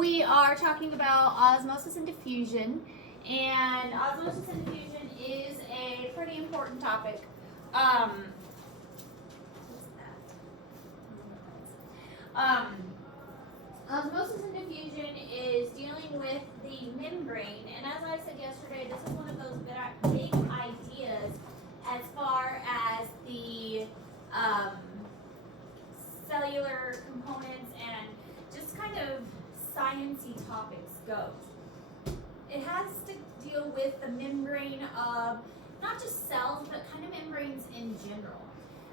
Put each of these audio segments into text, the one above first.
We are talking about osmosis and diffusion, and osmosis and diffusion is a pretty important topic. Osmosis and diffusion is dealing with the membrane, and as I said yesterday, this is one of those big ideas as far as the cellular components and just kind of sciencey topics go. It has to deal with the membrane of not just cells, but kind of membranes in general.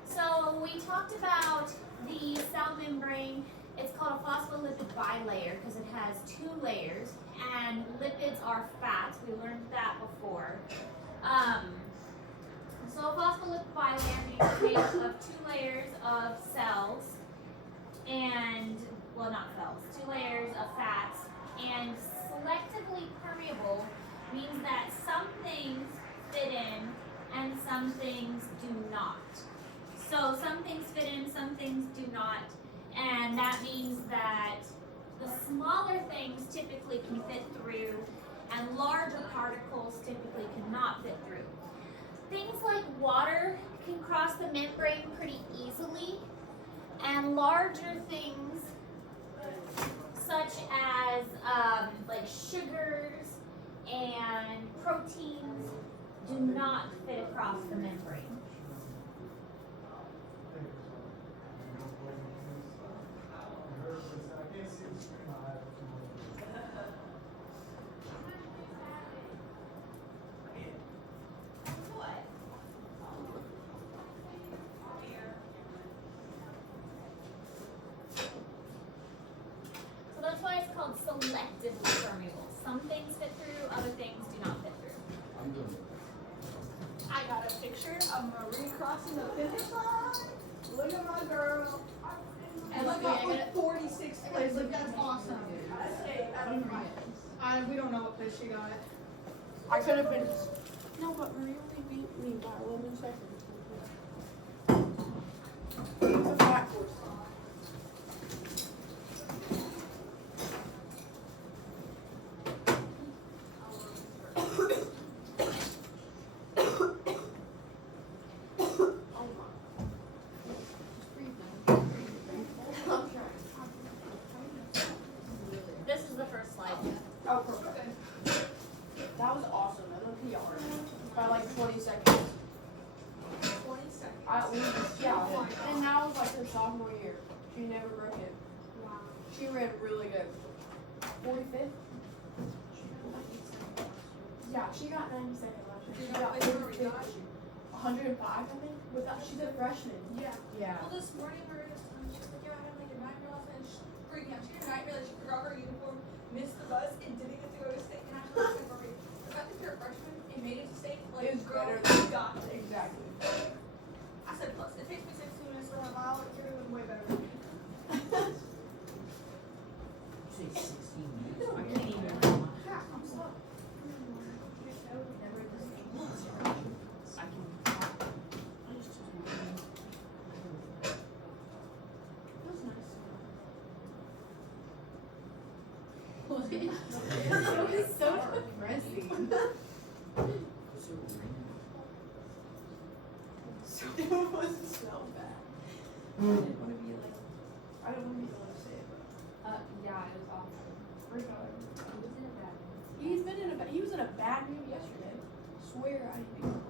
So we talked about the cell membrane. It's called a phospholipid bilayer because it has two layers, and lipids are fats. We learned that before. So a phospholipid bilayer means it's made up of two layers of cells, and, well, not cells, two layers of fats, and selectively permeable means that some things fit in and some things do not. So some things fit in, some things do not, and that means that the smaller things typically can fit through and larger particles typically cannot fit through. Things like water can cross the membrane pretty easily, and larger things such as like sugars and proteins do not fit across the membrane. Selectively permeable. Some things fit through, other things do not fit through. I got a picture of Marie crossing the finish line. Look at my girl. And look up with 46th place. Look, that's awesome. We don't know what place she got. I could have been. No, but Marie only beat me by 11 seconds. It's a backwards. This is the first slide. Oh, perfect. That was awesome. That was a PR. By like 20 seconds. 20 seconds? Yeah. And that was like her sophomore year. She never broke it. Wow. She ran really good. 45th? Yeah, she got 90 seconds last year. She got 105, I think. She's a freshman. Yeah. Yeah. Well, this morning we were just, she was like, yeah, I had like a nightmare last night, and she's freaking out. She had a nightmare that she forgot her uniform, missed the bus, and didn't get to go to state national. The fact that you're a freshman and made it to state, like, It's girl, better you got it. Exactly. I said, plus, it takes me 16 minutes to have a mile, like, you're doing way better than me. Say 16 minutes. I can't even. Yeah, I'm slow. It was so depressing. It was so bad. I didn't want to be like, I don't want to be able to say it, but. Yeah, it was awful. He was in a bad mood yesterday. Swear I didn't.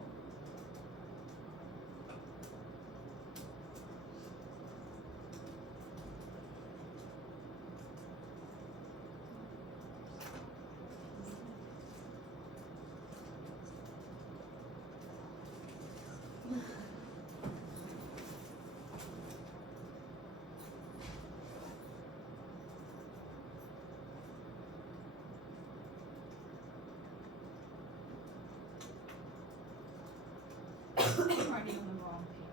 I'm writing on the wrong paper.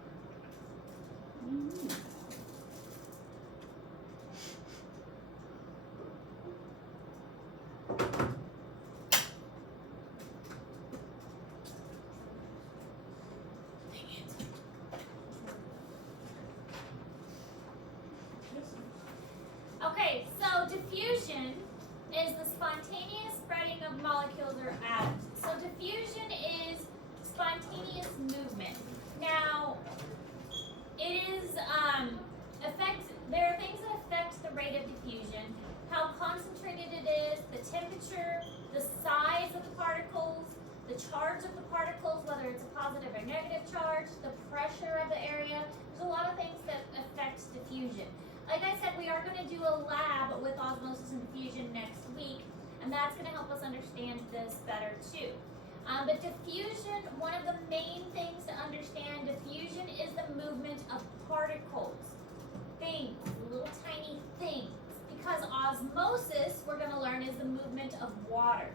Okay, so diffusion is the spontaneous spreading of molecules or atoms. So diffusion is spontaneous movement. Now, it is there are things that affect the rate of diffusion, how concentrated it is, the temperature, the size of the particles, the charge of the particles, whether it's a positive or negative charge, the pressure of the area. There's a lot of things that affect diffusion. Like I said, we are going to do a lab with osmosis and diffusion next week, and that's going to help us understand this better too. But diffusion, one of the main things to understand, diffusion is the movement of particles, things, little tiny things. Because osmosis, we're going to learn, is the movement of water.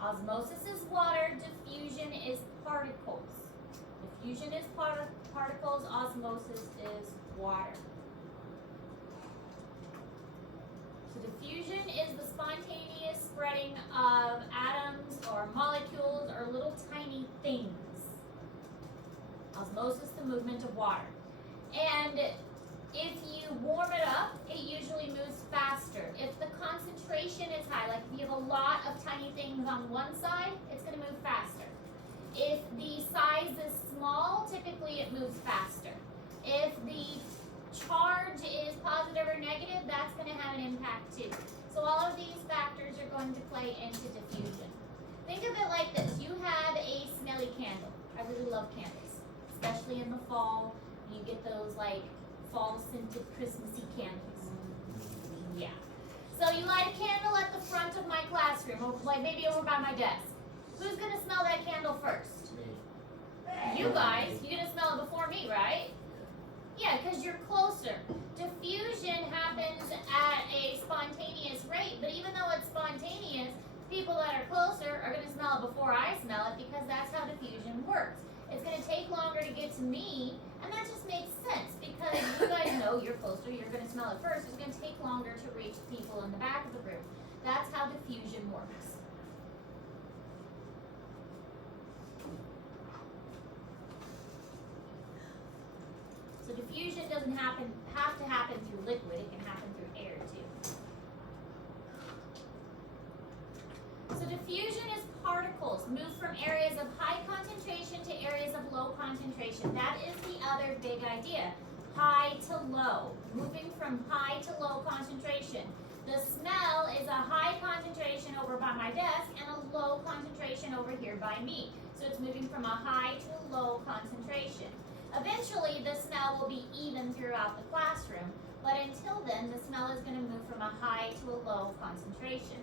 Osmosis is water, diffusion is particles. Diffusion is particles, osmosis is water. So diffusion is the spontaneous spreading of atoms or molecules or little tiny things. Osmosis, the movement of water. And if you warm it up, it usually moves faster. If the concentration is high, like if you have a lot of tiny things on one side, it's going to move faster. If the size is small, typically it moves faster. If the charge is positive or negative, that's going to have an impact too. So all of these factors are going to play into diffusion. Think of it like this. You have a smelly candle. I really love candles, especially in the fall. You get those like fall scented Christmassy candles. Yeah. So you light a candle at the front of my classroom, or like maybe over by my desk. Who's going to smell that candle first? You guys. You're going to smell it before me, right? Yeah, because you're closer. Diffusion happens at a spontaneous rate, but even though it's spontaneous, people that are closer are going to smell it before I smell it because that's how diffusion works. It's going to take longer to get to me, and that just makes sense because you guys know you're closer, you're going to smell it first. It's going to take longer to reach people in the back of the room. That's how diffusion works. So diffusion doesn't have to happen through liquid, it can happen through air too. So diffusion is particles move from areas of high concentration to areas of low concentration. That is the other big idea. High to low, moving from high to low concentration. The smell is a high concentration over by my desk and a low concentration over here by me. So it's moving from a high to a low concentration. Eventually, the smell will be even throughout the classroom, but until then, the smell is going to move from a high to a low concentration.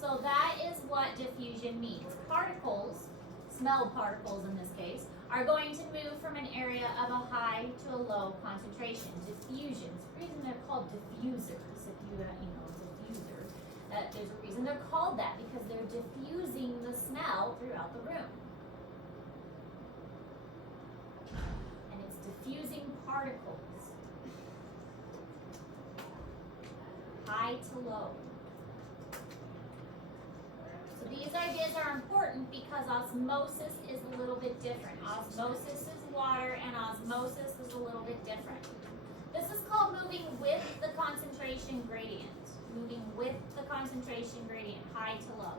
So that is what diffusion means. Particles, smell particles in this case, are going to move from an area of a high to a low concentration. Diffusions, the reason they're called diffusers, if you know, diffuser, there's a reason they're called that, because they're diffusing the smell throughout the room. Diffusing particles, high to low. So these ideas are important because osmosis is a little bit different. Osmosis is water and osmosis is a little bit different. This is called moving with the concentration gradient. Moving with the concentration gradient, high to low.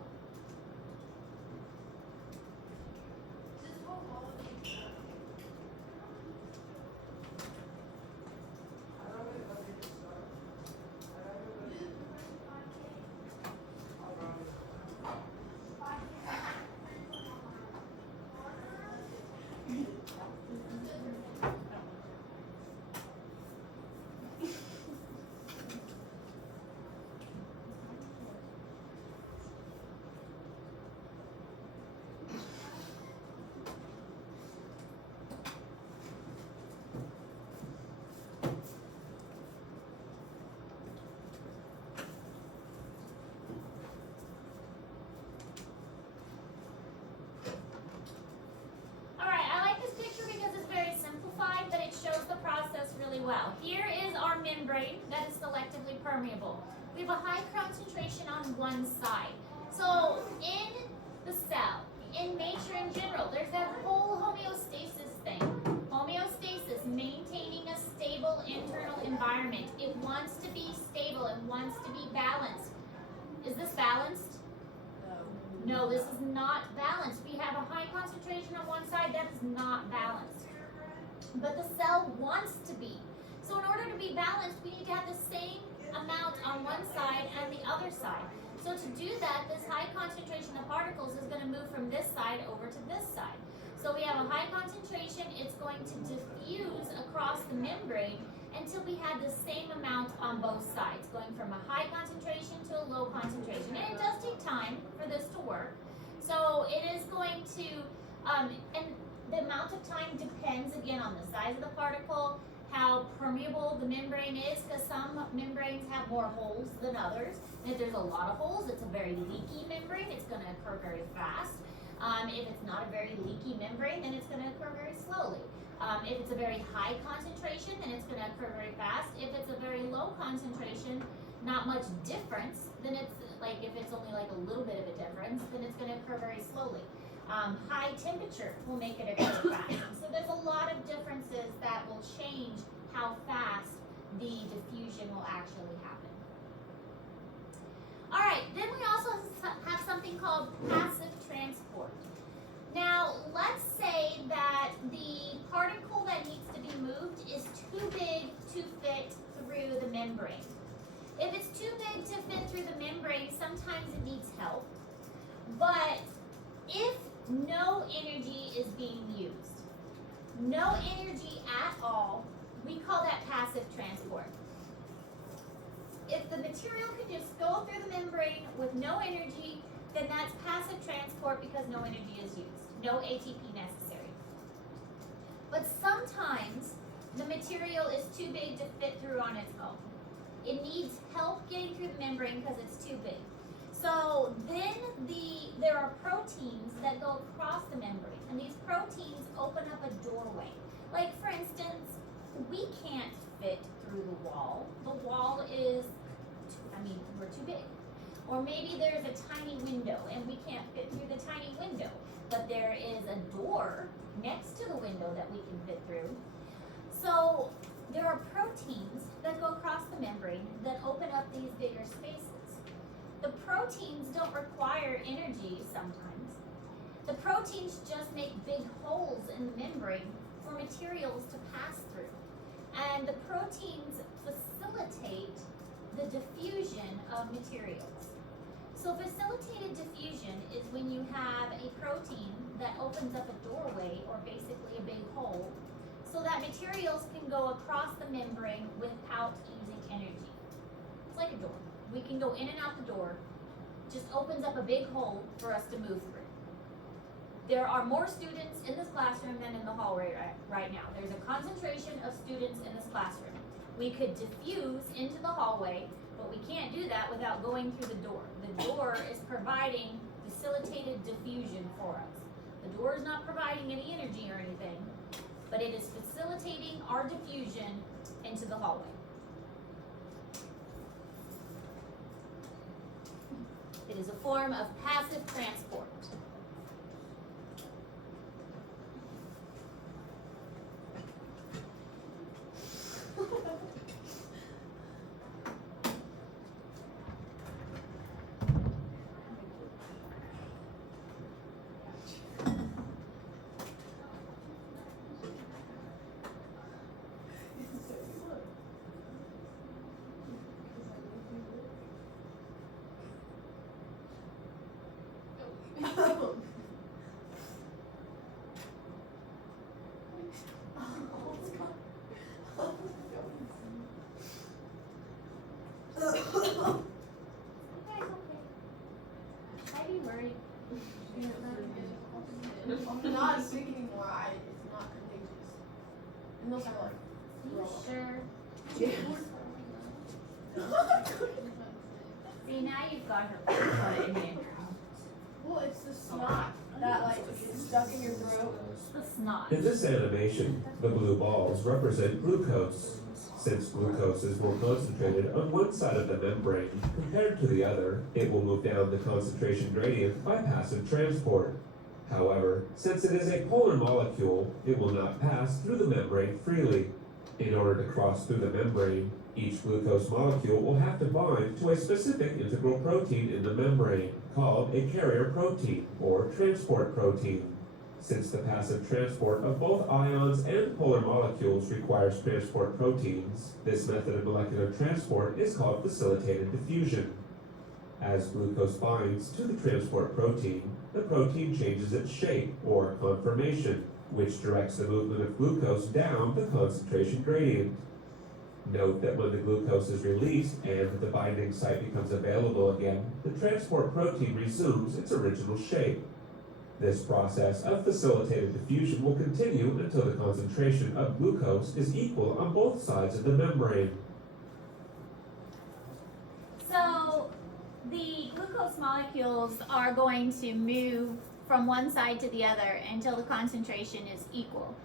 Well, here is our membrane that is selectively permeable. We have a high concentration on one side. So in the cell, in nature in general, there's that whole homeostasis thing. Homeostasis, maintaining a stable internal environment. It wants to be stable, it wants to be balanced. Is this balanced? No. No, this is not balanced. We have a high concentration on one side, that is not balanced. But the cell wants to be. So in order to be balanced, we need to have the same amount on one side and the other side. So to do that, this high concentration of particles is going to move from this side over to this side. So we have a high concentration, it's going to diffuse across the membrane until we have the same amount on both sides, going from a high concentration to a low concentration. And it does take time for this to work. So it is going to, and the amount of time depends again on the size of the particle, how permeable the membrane is, because some membranes have more holes than others. And if there's a lot of holes, it's a very leaky membrane, it's going to occur very fast. If it's not a very leaky membrane, then it's going to occur very slowly. If it's a very high concentration, then it's going to occur very fast. If it's a very low concentration, not much difference, then it's like, if it's only like a little bit of a difference, then it's going to occur very slowly. High temperature will make it occur fast. So there's a lot of differences that will change how fast the diffusion will actually happen. All right, then we also have something called passive transport. Now, let's say that the particle that needs to be moved is too big to fit through the membrane. If it's too big to fit through the membrane, sometimes it needs help. But if no energy is being used, no energy at all, we call that passive transport. If the material can just go through the membrane with no energy, then that's passive transport because no energy is used, no ATP necessary. But sometimes the material is too big to fit through on its own. It needs help getting through the membrane because it's too big. So then there are proteins that go across the membrane, and these proteins open up a doorway. Like for instance, we can't fit through the wall. The wall is, we're too big. Or maybe there's a tiny window and we can't fit through the tiny window, but there is a door next to the window that we can fit through. So there are proteins that go across the membrane that open up these bigger spaces. The proteins don't require energy sometimes. The proteins just make big holes in the membrane for materials to pass through. And the proteins facilitate the diffusion of materials. So facilitated diffusion is when you have a protein that opens up a doorway, or basically a big hole, so that materials can go across the membrane without using energy. It's like a door. We can go in and out the door, just opens up a big hole for us to move through. There are more students in this classroom than in the hallway right now. There's a concentration of students in this classroom. We could diffuse into the hallway, but we can't do that without going through the door. The door is providing facilitated diffusion for us. The door is not providing any energy or anything, but it is facilitating our diffusion into the hallway. It is a form of passive transport. I'm not sick anymore. It's not contagious. Unless I like. You sure? Yeah. See, now you've got her in here. Well, it's the snot that like is stuck in your throat. The snot. In this animation, the blue balls represent glucose. Since glucose is more concentrated on one side of the membrane compared to the other, it will move down the concentration gradient by passive transport. However, since it is a polar molecule, it will not pass through the membrane freely. In order to cross through the membrane, Each glucose molecule will have to bind to a specific integral protein in the membrane, called a carrier protein or transport protein. Since the passive transport of both ions and polar molecules requires transport proteins, this method of molecular transport is called facilitated diffusion. As glucose binds to the transport protein, the protein changes its shape or conformation, which directs the movement of glucose down the concentration gradient. Note that when the glucose is released and the binding site becomes available again, the transport protein resumes its original shape. This process of facilitated diffusion will continue until the concentration of glucose is equal on both sides of the membrane. So the glucose molecules are going to move from one side to the other until the concentration is equal.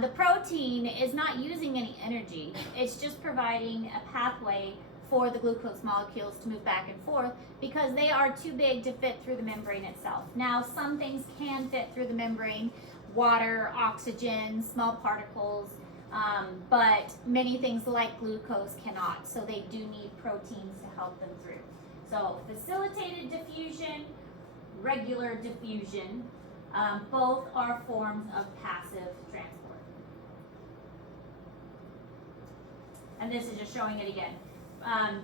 The protein is not using any energy. It's just providing a pathway for the glucose molecules to move back and forth because they are too big to fit through the membrane itself. Now, some things can fit through the membrane, water, oxygen, small particles, but many things like glucose cannot, so they do need proteins to help them through. So facilitated diffusion, regular diffusion, both are forms of passive transport. And this is just showing it again.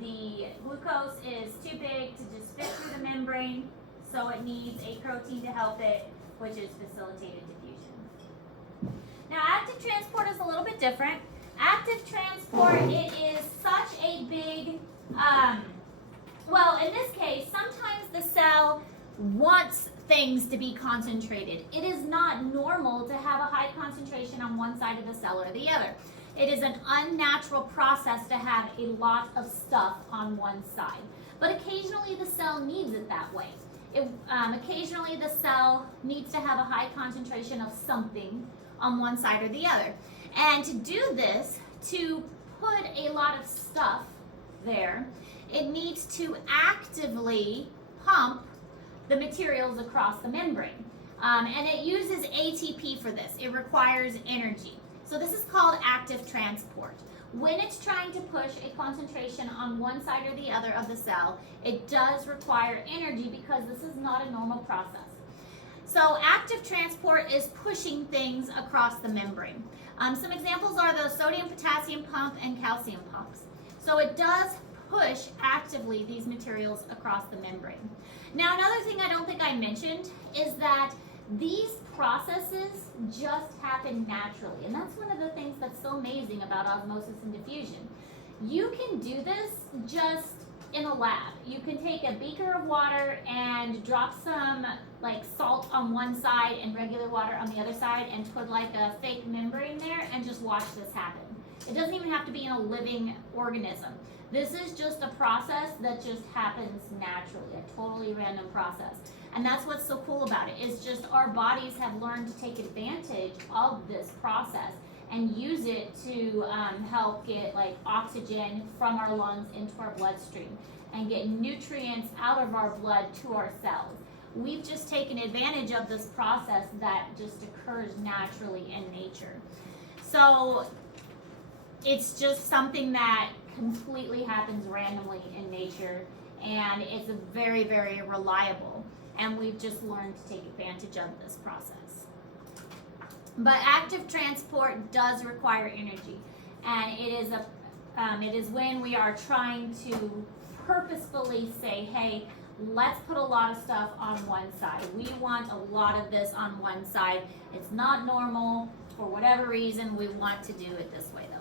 The glucose is too big to just fit through the membrane, so it needs a protein to help it, which is facilitated diffusion. Now, active transport is a little bit different. Active transport, it is such a big, well, in this case, sometimes the cell wants things to be concentrated. It is not normal to have a high concentration on one side of the cell or the other. It is an unnatural process to have a lot of stuff on one side. But occasionally the cell needs it that way. Occasionally the cell needs to have a high concentration of something on one side or the other. And to do this, to put a lot of stuff there, it needs to actively pump the materials across the membrane. And it uses ATP for this. It requires energy. So this is called active transport. When it's trying to push a concentration on one side or the other of the cell, it does require energy because this is not a normal process. So active transport is pushing things across the membrane. Some examples are the sodium potassium pump and calcium pumps. So it does push actively these materials across the membrane. Now, another thing I don't think I mentioned is that these processes just happen naturally, and that's one of the things that's so amazing about osmosis and diffusion. You can do this just in a lab. You can take a beaker of water and drop some like salt on one side and regular water on the other side and put like a fake membrane there and just watch this happen. It doesn't even have to be in a living organism. This is just a process that just happens naturally, a totally random process. And that's what's so cool about it, is just our bodies have learned to take advantage of this process and use it to help get like oxygen from our lungs into our bloodstream and get nutrients out of our blood to our cells. We've just taken advantage of this process that just occurs naturally in nature. So it's just something that completely happens randomly in nature, and it's very, very reliable. And we've just learned to take advantage of this process. But active transport does require energy, and it is when we are trying to purposefully say, hey, let's put a lot of stuff on one side. We want a lot of this on one side. It's not normal. For whatever reason, we want to do it this way, though.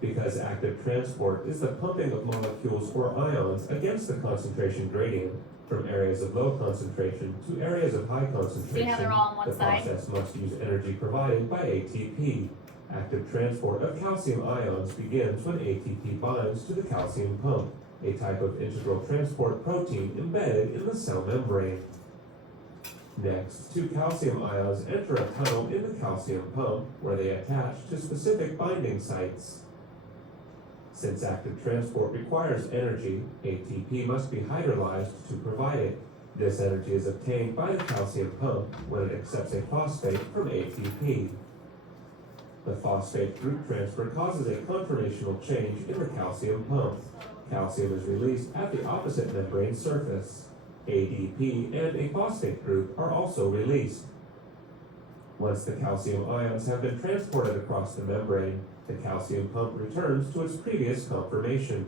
Because active transport is the pumping of molecules or ions against the concentration gradient from areas of low concentration to areas of high concentration. See how they're all on one the side? process must use energy provided by ATP. Active transport of calcium ions begins when ATP binds to the calcium pump, a type of integral transport protein embedded in the cell membrane. Next, two calcium ions enter a tunnel in the calcium pump where they attach to specific binding sites. Since active transport requires energy, ATP must be hydrolyzed to provide it. This energy is obtained by the calcium pump when it accepts a phosphate from ATP. The phosphate group transfer causes a conformational change in the calcium pump. Calcium is released at the opposite membrane surface. ADP and a phosphate group are also released. Once the calcium ions have been transported across the membrane, the calcium pump returns to its previous conformation.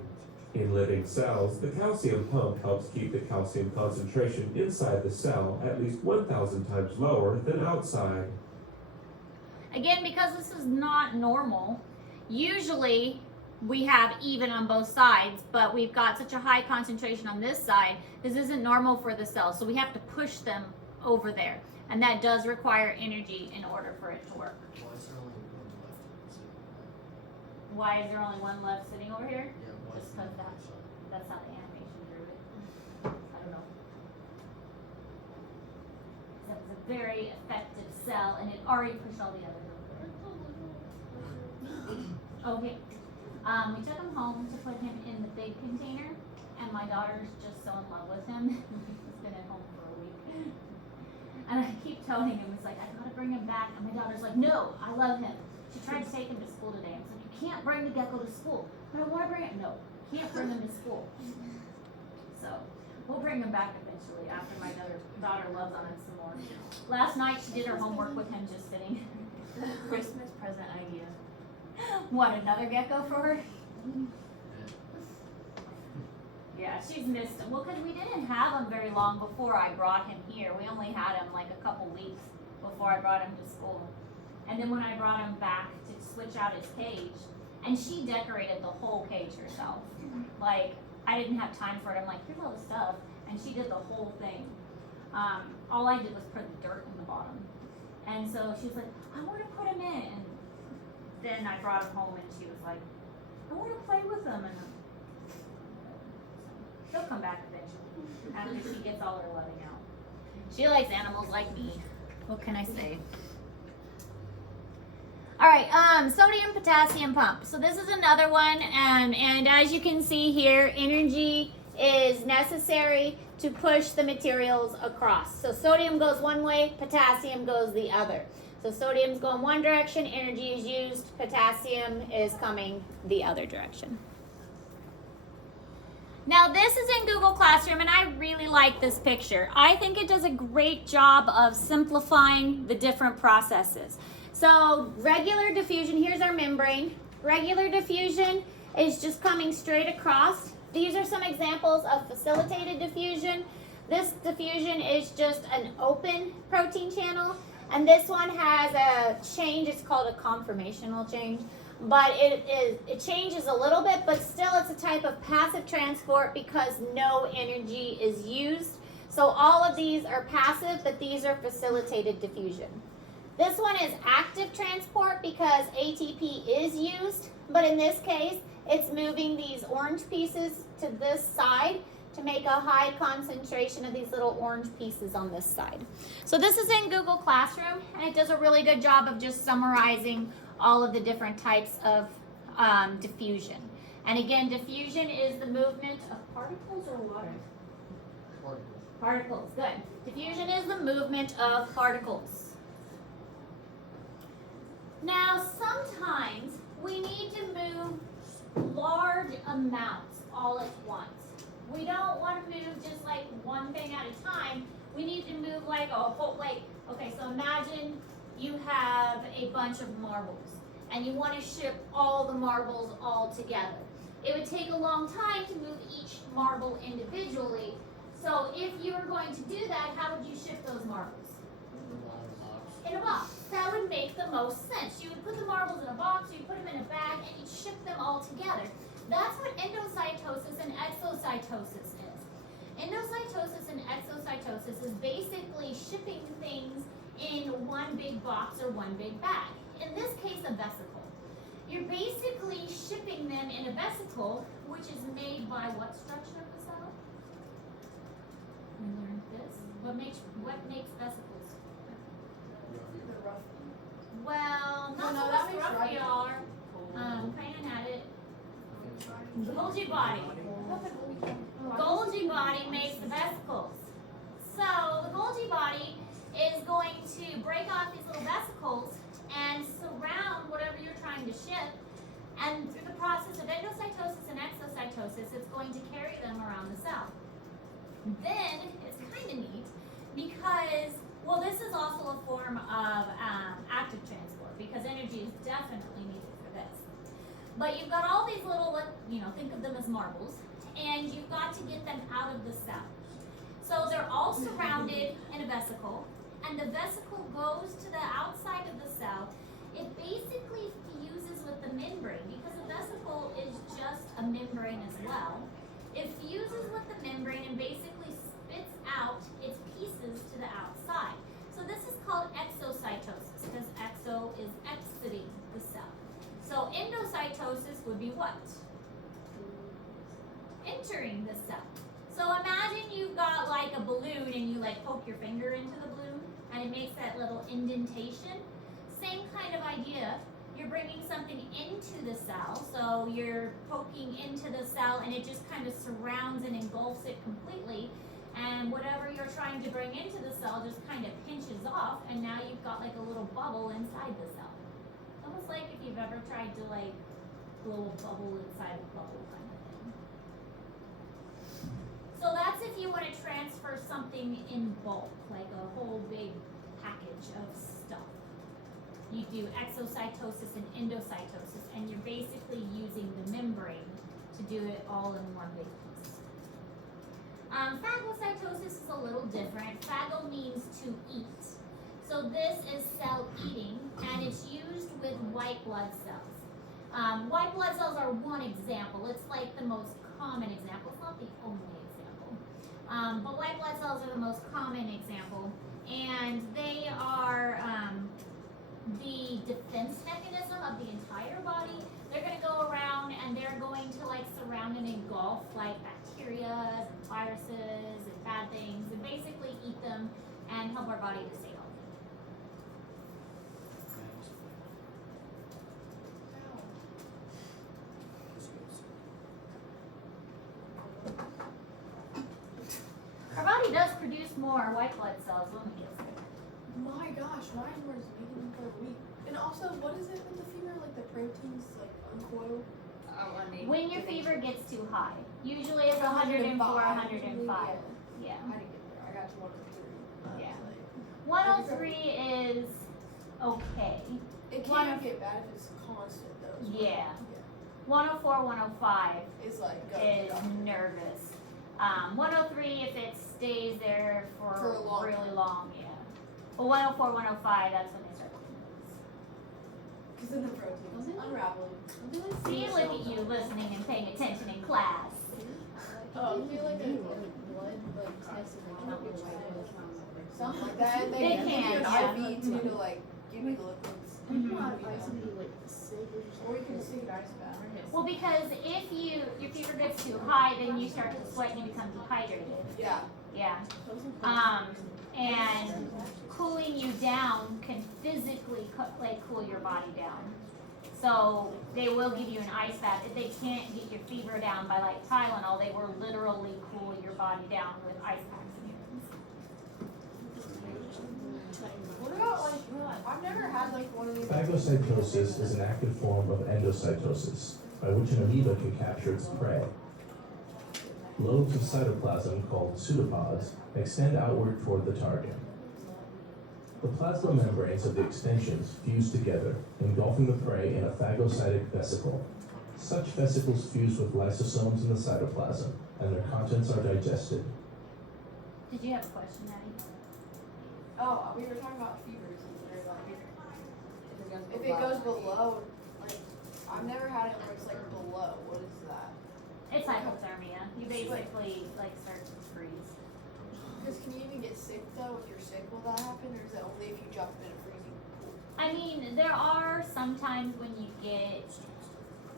In living cells, the calcium pump helps keep the calcium concentration inside the cell at least 1,000 times lower than outside. Again, because this is not normal, usually we have even on both sides, but we've got such a high concentration on this side, this isn't normal for the cells, so we have to push them over there. And that does require energy in order for it to work. Why is there only one left sitting Why is there only one left sitting over here? over here? Yeah, why Just is because there that's how the animation drew it. I don't know. That was a very effective cell, and it already pushed all the others over there. Okay. We took him home to put him in the big container, and my daughter's just so in love with him. He's been at home for a week. And I keep telling him, it's like, I gotta bring him back. And my daughter's like, no, I love him. She tried to take him to school today. I was like, you can't bring the gecko to school. But I wanna bring him. No, can't bring him to school. So, we'll bring him back eventually after my daughter loves on him some more. Last night she did her homework with him just sitting. Christmas present idea. What, another gecko for her? Yeah, she's missed him. Well, because we didn't have him very long before I brought him here. We only had him like a couple weeks before I brought him to school. And then when I brought him back to switch out his cage, and she decorated the whole cage herself. Like, I didn't have time for it. I'm like, here's all the stuff. And she did the whole thing. All I did was put the dirt in the bottom. And so she was like, I want to put him in. And then I brought him home and she was like, I want to play with him. And he'll come back eventually after she gets all her loving out. She likes animals like me. What can I say? All right, sodium potassium pump. So this is another one, and as you can see here, energy is necessary to push the materials across. So sodium goes one way, potassium goes the other. So sodium's going one direction, energy is used, potassium is coming the other direction. Now this is in Google Classroom, and I really like this picture. I think it does a great job of simplifying the different processes. So regular diffusion, here's our membrane. Regular diffusion is just coming straight across. These are some examples of facilitated diffusion. This diffusion is just an open protein channel, and this one has a change. It's called a conformational change, but it changes a little bit, but still it's a type of passive transport because no energy is used. So all of these are passive, but these are facilitated diffusion. This one is active transport because ATP is used, but in this case, it's moving these orange pieces to this side to make a high concentration of these little orange pieces on this side. So this is in Google Classroom, and it does a really good job of just summarizing all of the different types of diffusion. And again, diffusion is the movement of particles or water? Particles, good. Diffusion is the movement of particles. Now, sometimes we need to move large amounts all at once. We don't want to move just like one thing at a time. We need to move like a whole, okay, so imagine you have a bunch of marbles and you want to ship all the marbles all together. It would take a long time to move each marble individually. So if you were going to do that, how would you ship those marbles? In a box. That would make the most sense. You would put the marbles in a box, you'd put them in a bag, and you'd ship them all together. That's what endocytosis and exocytosis is. Endocytosis and exocytosis is basically shipping things in one big box or one big bag. In this case, a vesicle. You're basically shipping them in a vesicle, which is made by what structure of the cell? We learned this. What makes vesicles? Well, not so much rough we are. Kind of had it. Golgi body. Golgi body makes the vesicles. So the Golgi body is going to break off these little vesicles and surround whatever you're trying to ship. And through the process of endocytosis and exocytosis, it's going to carry them around the cell. Then it's kind of neat because, well, this is also a form of active transport because energy is definitely needed for this. But you've got all these little, think of them as marbles, and you've got to get them out of the cell. So they're all surrounded in a vesicle, and the vesicle goes to the outside of the cell. It basically fuses with the membrane because the vesicle is just a membrane as well. It fuses with the membrane and basically spits out its pieces to the outside. So this is called exocytosis because exo is exiting the cell. So endocytosis would be what? Entering the cell. So imagine you've got like a balloon and you like poke your finger into the balloon and it makes that little indentation. Same kind of idea. You're bringing something into the cell, so you're poking into the cell and it just kind of surrounds and engulfs it completely. And whatever you're trying to bring into the cell just kind of pinches off, and now you've got like a little bubble inside the cell. It's almost like if you've ever tried to like blow a bubble inside a bubble kind of thing. So that's if you want to transfer something in bulk, like a whole big package of stuff. You do exocytosis and endocytosis, and you're basically using the membrane to do it all in one big piece. Phagocytosis is a little different. Phago means to eat. So this is cell eating, and it's used with white blood cells. White blood cells are one example. It's like the most common example. It's not the only example. But white blood cells are the most common example, and they are the defense mechanism of the entire body. They're going to go around and they're going to like surround and engulf like bacteria and viruses and bad things and basically eat them and help our body to stay healthy. Our body does produce more white blood cells when we get sick. My gosh, mine was making them for a week. And also, what is it with the fever? Like the proteins like uncoil? When your fever gets too high, usually it's 104, 105. Yeah. I didn't get there. I got to 103. Yeah. 103 is okay. It can get bad if it's constant though. as well. Yeah. 104, 105 It's like is nervous. 103 if it stays there for For a long really time. long, yeah. But 104, 105, that's when they start looking nervous. Because then the proteins unraveling. See, look at you listening and paying attention in class. Oh, I feel like a blood test and like not which something like that. And They give can, you yeah. an IV too to like give you the liquids. Mhm. Or you can see ice bath. Well, because if your fever gets too high, then you start to sweat and you become dehydrated. Yeah. Yeah. And cooling you down can physically cool your body down. So they will give you an ice bath. If they can't get your fever down by like Tylenol, they will literally cool your body down with ice packs and things. What about like, I've never had like one of these. Phagocytosis is an active form of endocytosis, by which an amoeba can capture its prey. Lobes of cytoplasm, called pseudopods, extend outward toward the target. The plasma membranes of the extensions fuse together, engulfing the prey in a phagocytic vesicle. Such vesicles fuse with lysosomes in the cytoplasm, and their contents are digested. Did you have a question, Maddie? Oh, we were talking about fevers and they're like, if it goes below, like, I've never had it where it's like below. What is that? It's hypothermia. You basically like start to freeze. Because can you even get sick though? If you're sick, will that happen, or is it only if you jump in a freezing pool? I mean, there are some times when you get,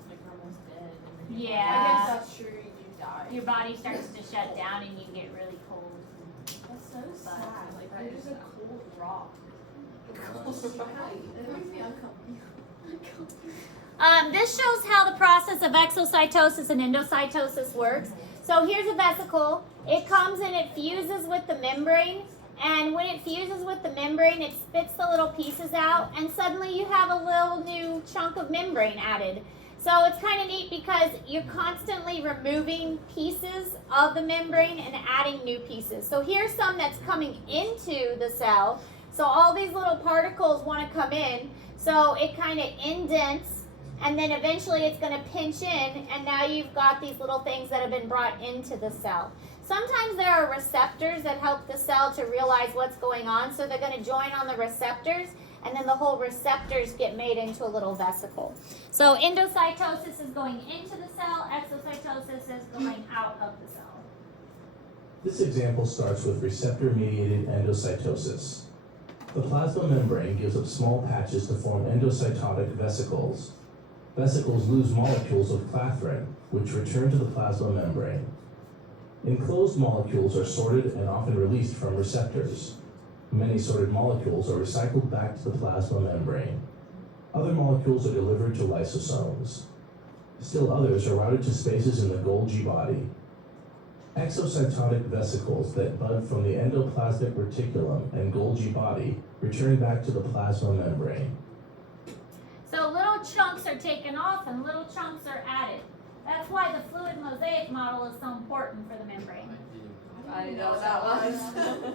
Like we're almost dead. I guess yeah, that's true. You do die. your body starts to shut down and you get really cold. That's so sad. Like you're just a cold rock. That makes me uncomfortable. This shows how the process of exocytosis and endocytosis works. So here's a vesicle. It comes and it fuses with the membrane. And when it fuses with the membrane, it spits the little pieces out. And suddenly you have a little new chunk of membrane added. So it's kind of neat because you're constantly removing pieces of the membrane and adding new pieces. So here's some that's coming into the cell. So all these little particles want to come in. So it kind of indents, and then eventually it's going to pinch in, and now you've got these little things that have been brought into the cell. Sometimes there are receptors that help the cell to realize what's going on. So they're going to join on the receptors, and then the whole receptors get made into a little vesicle. So endocytosis is going into the cell, exocytosis is going out of the cell. This example starts with receptor-mediated endocytosis. The plasma membrane gives up small patches to form endocytotic vesicles. Vesicles lose molecules of clathrin, which return to the plasma membrane. Enclosed molecules are sorted and often released from receptors. Many sorted molecules are recycled back to the plasma membrane. Other molecules are delivered to lysosomes. Still others are routed to spaces in the Golgi body. Exocytotic vesicles that bud from the endoplasmic reticulum and Golgi body return back to the plasma membrane. So little chunks are taken off and little chunks are added. That's why the fluid mosaic model is so important for the membrane. I didn't know what that was.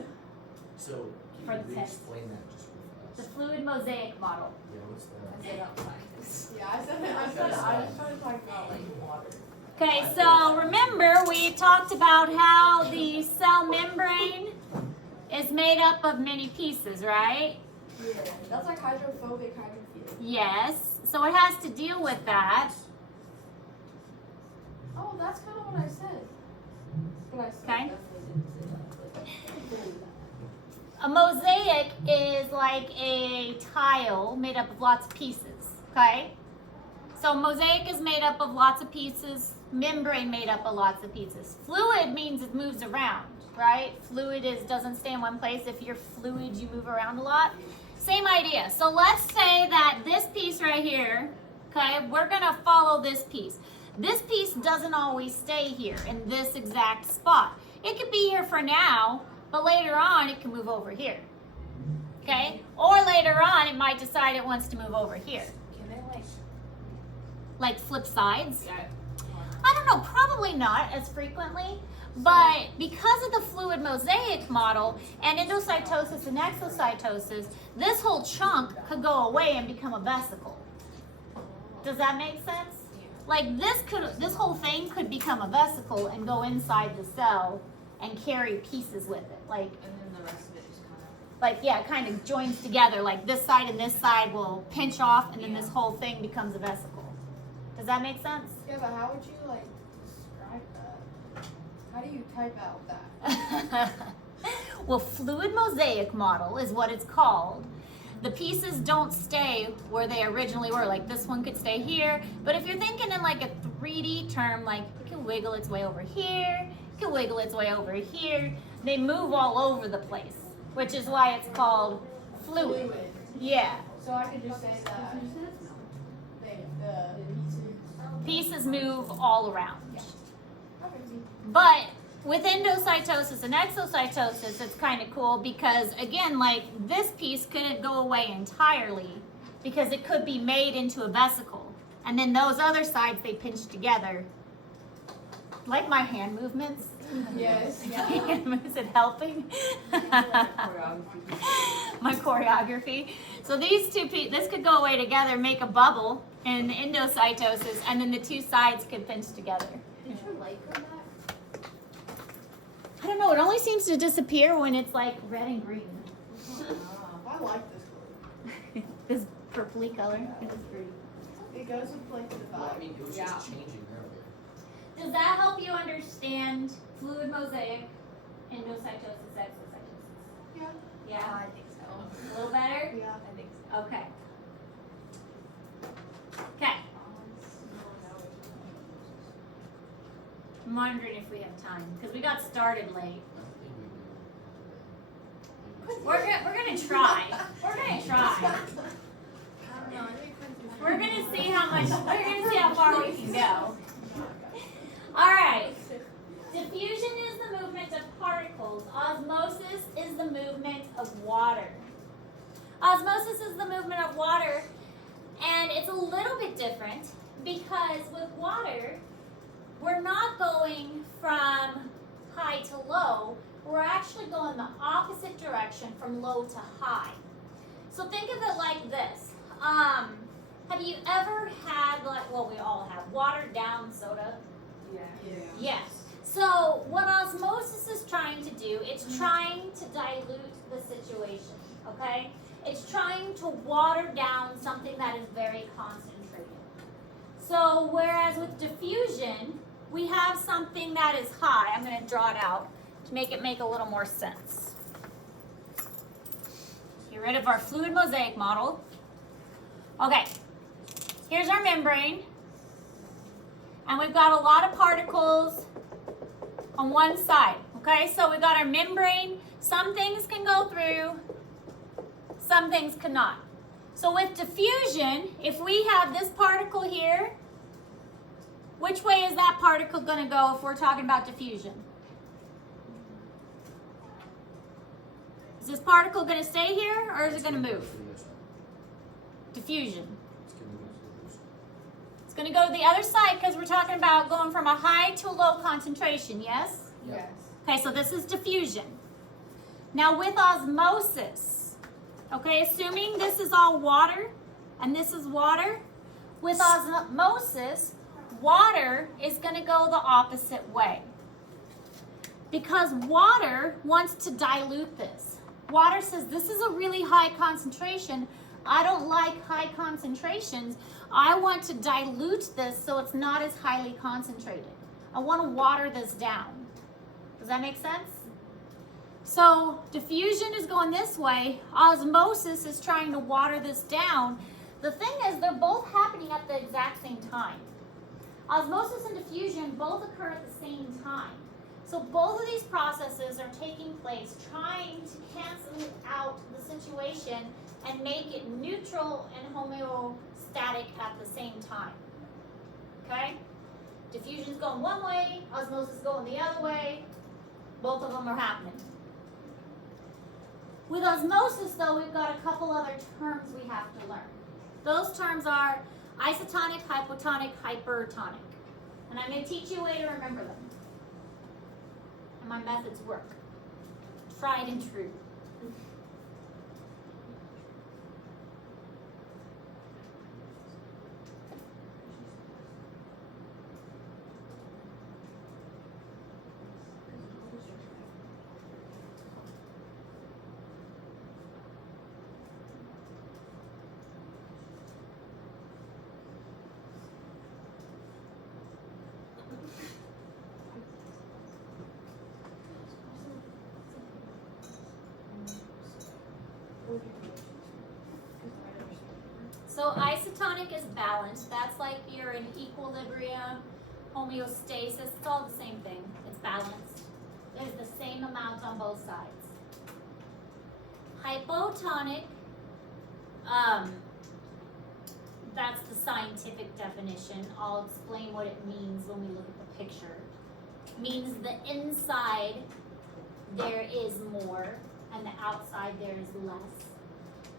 So, For can the you test. explain that just real The fast? fluid mosaic model. Yeah, what's that? Yeah, I was trying to talk about like water. Okay, so remember we talked about how the cell membrane is made up of many pieces, right? Yeah, that's like hydrophobic, hydrophilic. Yes. So it has to deal with that. Oh, that's kind of what I said. What I said. Okay. Definitely didn't say that. A mosaic is like a tile made up of lots of pieces, okay? So mosaic is made up of lots of pieces, membrane made up of lots of pieces. Fluid means it moves around, right? Fluid doesn't stay in one place. If you're fluid, you move around a lot. Same idea. So let's say that this piece right here, okay, we're gonna follow this piece. This piece doesn't always stay here in this exact spot. It could be here for now, but later on it can move over here, okay? Or later on it might decide it wants to move over here. Can they Like flip sides? Yeah. I don't know, probably not as frequently, but because of the fluid mosaic model and endocytosis and exocytosis, this whole chunk could go away and become a vesicle. Does that make sense? Like this whole thing could become a vesicle and go inside the cell and carry pieces with it. Like, And then the rest of it just kind of. like yeah, it kind of joins together. Like this side and this side will pinch off and then this whole thing becomes a vesicle. Does that make sense? Yeah, but how would you like describe that? How do you type out that? Well, fluid mosaic model is what it's called. The pieces don't stay where they originally were. Like this one could stay here, but if you're thinking in like a 3D term, like it can wiggle its way over here, it can wiggle its way over here. They move all over the place, which is why it's called fluid. Yeah. So I could just say that the Pieces move all around. Okay. But with endocytosis and exocytosis, it's kind of cool because, again, like this piece couldn't go away entirely because it could be made into a vesicle. And then those other sides, they pinch together. Like my hand movements. Yes. Is it helping? My choreography. So these two this could go away together, make a bubble in endocytosis, and then the two sides could pinch together. Did your light go back? I don't know, it only seems to disappear when it's like red and green. I like this color. This purpley color. It is pretty. It goes with like the Well, I vibe. mean, it was just changing earlier. Does that help you understand fluid mosaic, endocytosis, exocytosis? Yeah. Yeah? I think so. A little better? Yeah. I think so. Okay. Okay. I'm wondering if we have time, because we got started late. I don't think we do. We're gonna try. We're gonna try. I don't know. I think We're gonna see how far we can go. All right. Diffusion is the movement of particles. Osmosis is the movement of water. Osmosis is the movement of water, and it's a little bit different because with water, we're not going from high to low. We're actually going the opposite direction from low to high. So think of it like this. Have you ever had, like, well, we all have watered down soda? Yeah. Yes. So what osmosis is trying to do, it's trying to dilute the situation, okay? It's trying to water down something that is very concentrated. So whereas with diffusion, we have something that is high. I'm going to draw it out to make it make a little more sense. Get rid of our fluid mosaic model. Okay, here's our membrane. And we've got a lot of particles on one side. Okay, so we've got our membrane. Some things can go through, some things cannot. So with diffusion, if we have this particle here, which way is that particle going to go if we're talking about diffusion? Is this particle going to stay here or is it going to move? Diffusion. It's going to go to the other side because we're talking about going from a high to a low concentration, yes? Yes. Okay, so this is diffusion. Now with osmosis, okay, assuming this is all water and this is water, with osmosis, water is going to go the opposite way. Because water wants to dilute this. Water says, this is a really high concentration. I don't like high concentrations. I want to dilute this so it's not as highly concentrated. I want to water this down. Does that make sense? So diffusion is going this way. Osmosis is trying to water this down. The thing is, they're both happening at the exact same time. Osmosis and diffusion both occur at the same time. So both of these processes are taking place, trying to cancel out the situation and make it neutral and homeostatic at the same time. Okay? Diffusion's going one way, osmosis going the other way. Both of them are happening. With osmosis, though, we've got a couple other terms we have to learn. Those terms are isotonic, hypotonic, hypertonic. And I'm going to teach you a way to remember them. And my methods work. Tried and true. So isotonic is balanced. That's like you're in equilibrium, homeostasis. It's all the same thing. It's balanced. There's the same amount on both sides. Hypotonic, that's the scientific definition. I'll explain what it means when we look at the picture. It means the inside there is more and the outside there is less.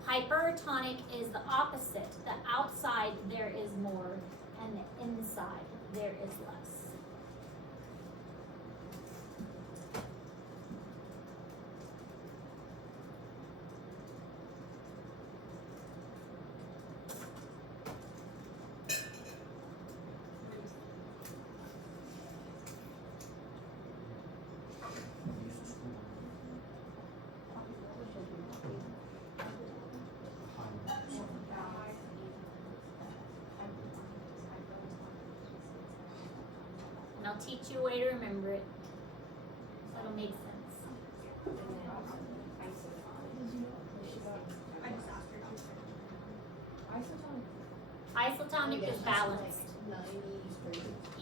Hypertonic is the opposite. The outside there is more and the inside there is less. And I'll teach you a way to remember it so it'll make sense. Isotonic is balanced,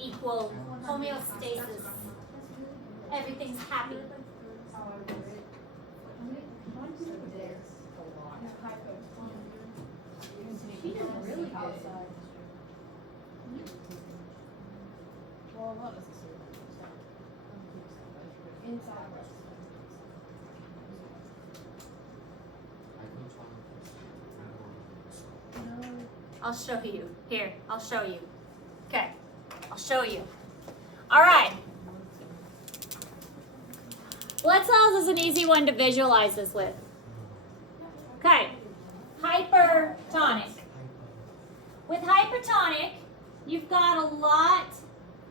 equal, homeostasis. Everything's happy. She did really outside. Well, not necessarily. inside. I'll show you. Here, I'll show you. Okay, I'll show you. All right. Blood cells is an easy one to visualize this with. Okay, hypertonic. With hypertonic, you've got a lot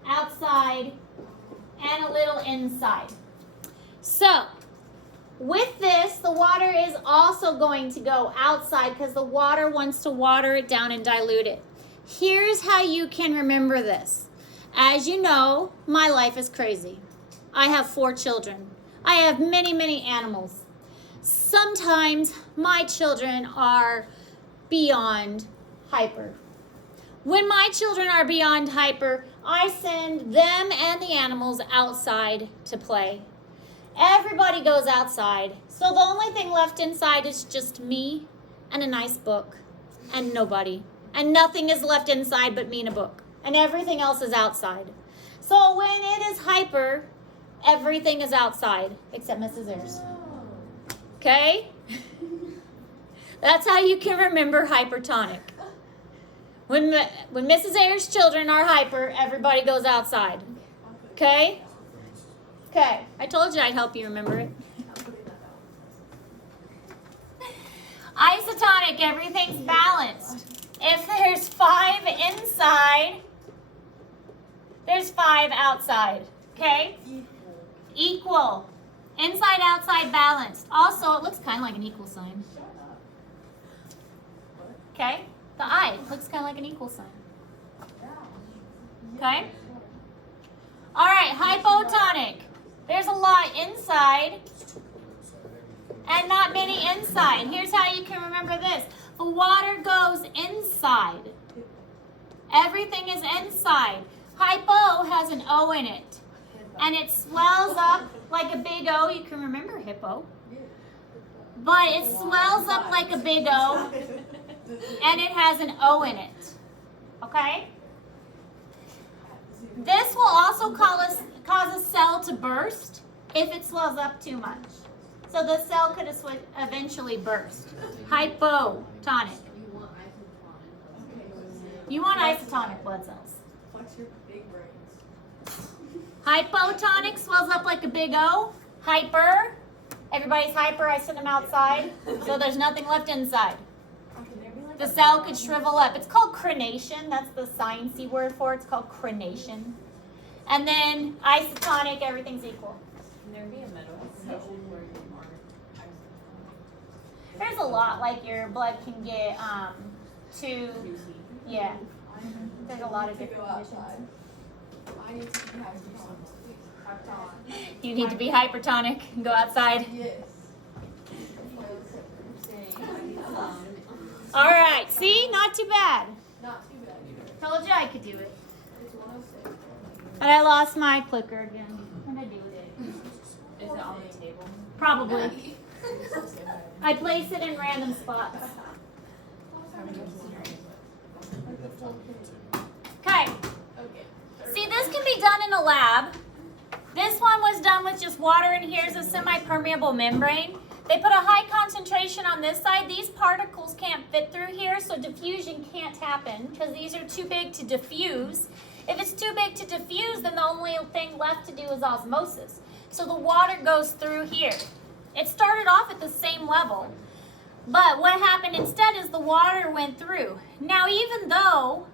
outside and a little inside. So, with this, the water is also going to go outside because the water wants to water it down and dilute it. Here's how you can remember this. As you know, my life is crazy. I have 4 children. I have many, many animals. Sometimes my children are beyond hyper. When my children are beyond hyper, I send them and the animals outside to play. Everybody goes outside, so the only thing left inside is just me and a nice book and nobody. And nothing is left inside but me and a book. And everything else is outside. So when it is hyper, everything is outside except Mrs. Ayers. Okay? That's how you can remember hypertonic. When Mrs. Ayers' children are hyper, everybody goes outside. Okay? Okay, I told you I'd help you remember it. Isotonic, everything's balanced. If there's 5 inside, there's 5 outside. Okay? Equal. Inside, outside, balanced. Also, it looks kind of like an equal sign. Okay? The I looks kind of like an equal sign. Okay? All right, hypotonic. There's a lot inside and not many inside. Here's how you can remember this. The water goes inside. Everything is inside. Hypo has an O in it. And it swells up like a big O. You can remember hippo. But it swells up like a big O. And it has an O in it. Okay? This will also cause a cell to burst if it swells up too much. So the cell could eventually burst. Hypotonic. You want isotonic blood cells. What's your big brains? Hypotonic swells up like a big O. Hyper. Everybody's hyper. I send them outside. So there's nothing left inside. The cell could shrivel up. It's called crenation. That's the sciencey word for it. It's called crenation. And then isotonic, everything's equal. Can there be a middle section where you're more isotonic? There's a lot, like your blood can get yeah. There's a lot of different conditions. I need to be hypertonic. You need to be hypertonic and go outside. Yes. All right, see? Not too bad. Not too bad. Told you I could do it. It's 106. But I lost my clicker again. What did I do with it? Is it on the table? Probably. I place it in random spots. Okay. See, this can be done in a lab. This one was done with just water, and here's a semi-permeable membrane. They put a high concentration on this side. These particles can't fit through here, so diffusion can't happen because these are too big to diffuse. If it's too big to diffuse, then the only thing left to do is osmosis. So the water goes through here. It started off at the same level, but what happened instead is the water went through. Now, even though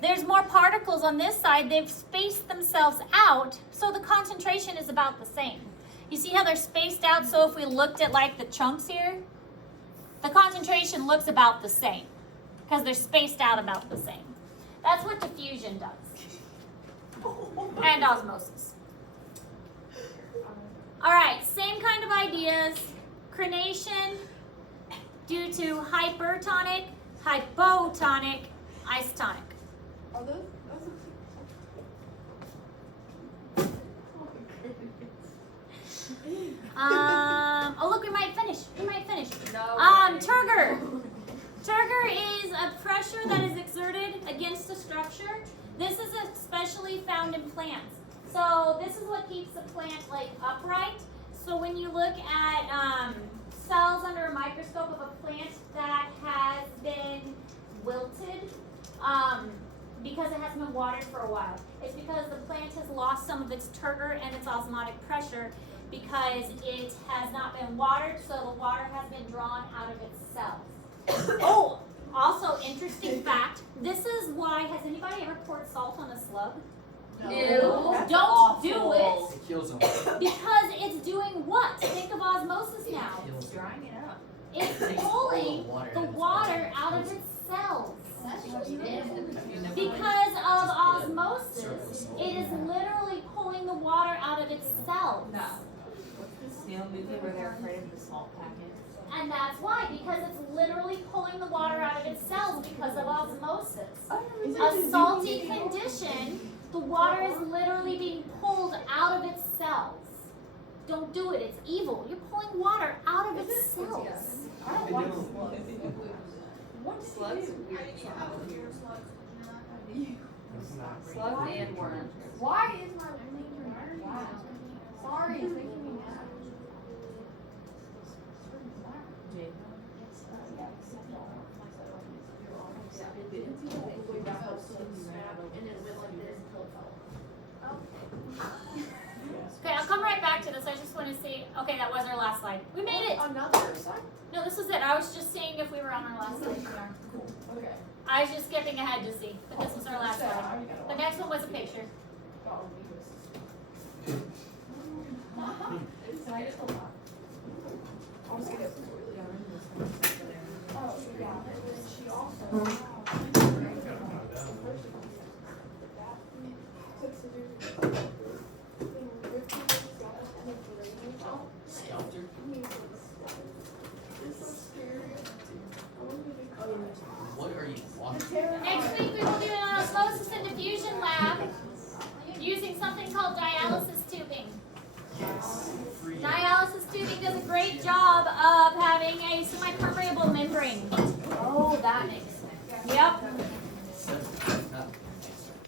there's more particles on this side, they've spaced themselves out, so the concentration is about the same. You see how they're spaced out? So if we looked at like the chunks here, the concentration looks about the same because they're spaced out about the same. That's what diffusion does. And osmosis. All right, same kind of ideas. Crenation due to hypertonic, hypotonic, isotonic. Are those? Oh look, we might finish. No. Turgor. Turgor is a pressure that is exerted against a structure. This is especially found in plants. So this is what keeps the plant like upright. So when you look at cells under a microscope of a plant that has been wilted, because it hasn't been watered for a while, it's because the plant has lost some of its turgor and its osmotic pressure because it has not been watered, so the water has been drawn out of its cells. Oh, also interesting fact, this is why, has anybody ever poured salt on a slug? Ew. Don't That's do awful. it It kills them. because it's doing what? Think of osmosis now. It kills them. Drying it up. It's pulling the water out of its cells. Because of osmosis, it is literally pulling the water out of its cells. No. What's the snail movie where they're afraid of the salt packet? And that's why, because it's literally pulling the water out of its cells because of osmosis. A salty condition, the water is literally being pulled out of its cells. Don't do it, it's evil. You're pulling water out of its cells. I don't like slugs. What slugs? Slugs and worms. Why is my finger wow. Sorry, it's making me mad. Okay, I'll come right back to this. I just want to see. Okay, that was our last slide. We made it. Another side? No, this was it. I was just seeing if we were on our last slide. Okay. I was just skipping ahead to see, but this was our last slide. The next one was a picture. I'll just get it completely Oh, yeah. She also. Skelter. What are you watching? Next week we will do an osmosis and diffusion lab using something called dialysis tubing. Yes. Free. Dialysis tubing does a great job of having a semi-permeable membrane. Oh, that makes sense. Yep.